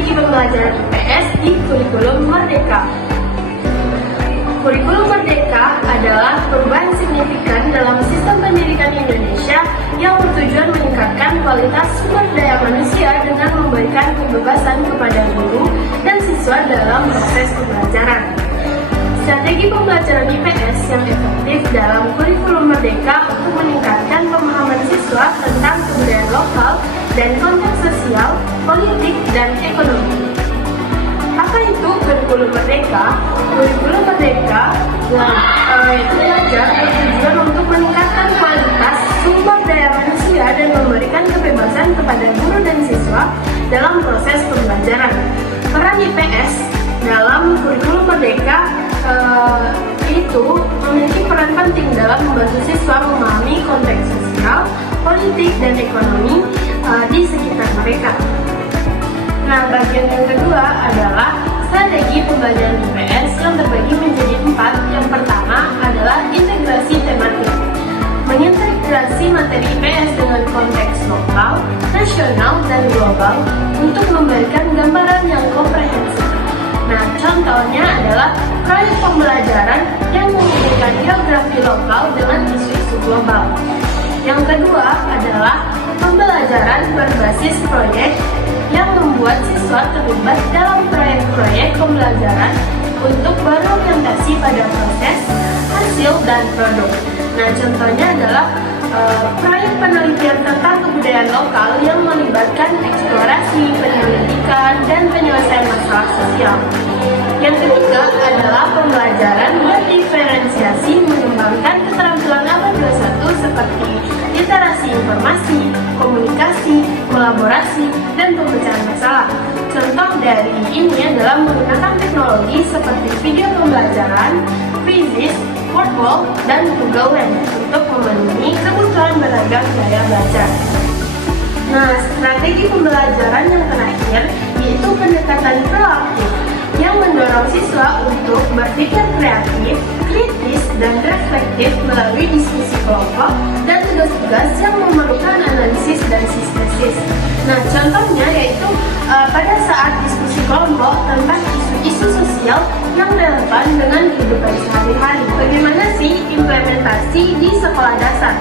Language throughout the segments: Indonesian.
strategi pembelajaran IPS di kurikulum Merdeka. Kurikulum Merdeka adalah perubahan signifikan dalam sistem pendidikan Indonesia yang bertujuan meningkatkan kualitas sumber daya manusia dengan memberikan kebebasan kepada guru dan siswa dalam proses pembelajaran. Strategi pembelajaran IPS yang efektif dalam kurikulum Merdeka untuk meningkatkan pemahaman siswa tentang kebudayaan lokal dan konteks sosial, politik, dan ekonomi. Apa itu kurikulum Merdeka? Kurikulum Merdeka itu belajar bertujuan untuk meningkatkan kualitas sumber daya manusia dan memberikan kebebasan kepada guru dan siswa dalam proses pembelajaran. Peran IPS dalam kurikulum Merdeka itu memiliki peran penting dalam membantu siswa memahami konteks sosial, politik, dan ekonomi di sekitar mereka. Nah, bagian yang kedua adalah strategi pembelajaran IPS yang terbagi menjadi 4. Yang pertama adalah integrasi tematik. Mengintegrasi materi IPS dengan konteks lokal, nasional, dan global untuk memberikan gambaran yang komprehensif. Nah, contohnya adalah proyek pembelajaran yang menghubungkan geografi lokal dengan isu-isu global. Yang kedua adalah pembelajaran berbasis proyek yang membuat siswa terlibat dalam proyek-proyek pembelajaran untuk berorientasi pada proses, hasil, dan produk. Nah, contohnya adalah proyek penelitian tentang kebudayaan lokal yang melibatkan eksplorasi, penyelidikan, dan penyelesaian masalah sosial. Yang ketiga adalah pembelajaran berdiferensiasi mengembangkan keterampilan abad 21 seperti literasi informasi, komunikasi, kolaborasi, dan pemecahan masalah. Contoh dari ini adalah menggunakan teknologi seperti video pembelajaran, Quizzes, Wordwall, dan Google Lens untuk memenuhi kebutuhan beragam gaya belajar. Nah, strategi pembelajaran yang terakhir yaitu pendekatan proaktif yang mendorong siswa untuk berpikir kreatif, kritis, dan reflektif melalui diskusi kelompok dan tugas-tugas yang memerlukan analisis dan sintesis. Nah, contohnya yaitu pada saat diskusi kelompok tentang isu-isu sosial yang relevan dengan kehidupan sehari-hari. Bagaimana sih implementasi di sekolah dasar?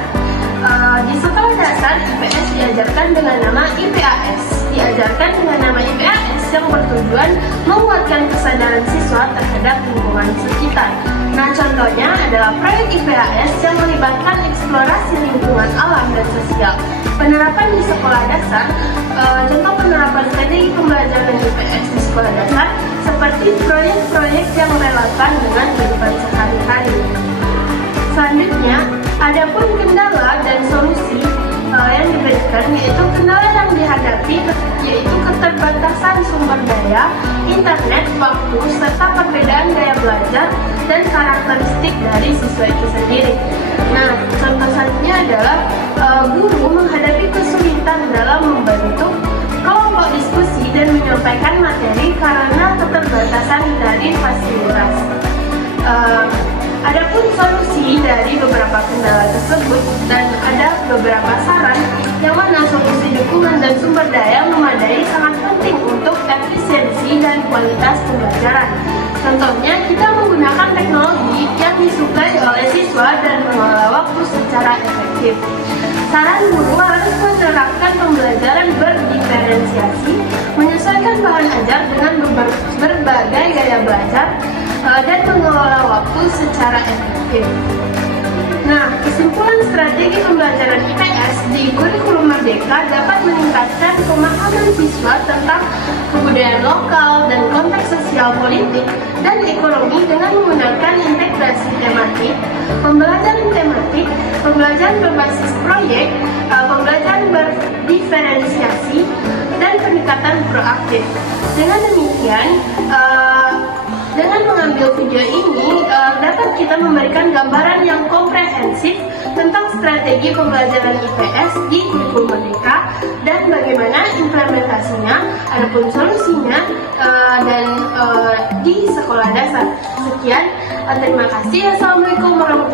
Di sekolah dasar, IPS diajarkan dengan nama IPAS. Diajarkan dengan nama IPAS yang bertujuan menguatkan kesadaran siswa terhadap lingkungan sekitar. Nah, contohnya adalah proyek IPAS yang melibatkan eksplorasi lingkungan alam dan sosial. Penerapan di sekolah dasar, contoh penerapan strategi pembelajaran IPS di sekolah dasar seperti proyek-proyek yang relevan dengan kehidupan sehari-hari. Selanjutnya, adapun kendala dan solusi yang diberikan yaitu kendala yang dihadapi yaitu keterbatasan sumber daya, internet, waktu, serta perbedaan gaya belajar dan karakteristik dari siswa itu sendiri. Nah, contoh satunya adalah guru menghadapi kesulitan dalam membentuk kelompok diskusi dan menyampaikan materi karena keterbatasan dari fasilitas. Adapun solusi dari beberapa kendala tersebut dan ada beberapa saran yang mana solusi dukungan dan sumber daya memadai sangat penting untuk efisiensi dan kualitas pembelajaran. Contohnya, kita menggunakan teknologi yang disukai oleh siswa dan mengelola waktu secara efektif. Saran guru harus menerapkan pembelajaran berdiferensiasi, menyesuaikan bahan ajar dengan berbagai gaya belajar, dan mengelola waktu secara efektif. Nah, kesimpulan strategi pembelajaran IPS di kurikulum Merdeka dapat meningkatkan pemahaman siswa tentang kebudayaan lokal dan konteks sosial, politik, dan ekonomi dengan menggunakan integrasi tematik, pembelajaran berbasis proyek, pembelajaran berdiferensiasi, dan peningkatan proaktif. Dengan demikian, dengan mengambil video ini dapat kita memberikan gambaran yang komprehensif tentang strategi pembelajaran IPS di kurikulum Merdeka dan bagaimana implementasinya, adapun solusinya dan di sekolah dasar. Sekian, terima kasih. Assalamualaikum warahmatullahi wabarakatuh.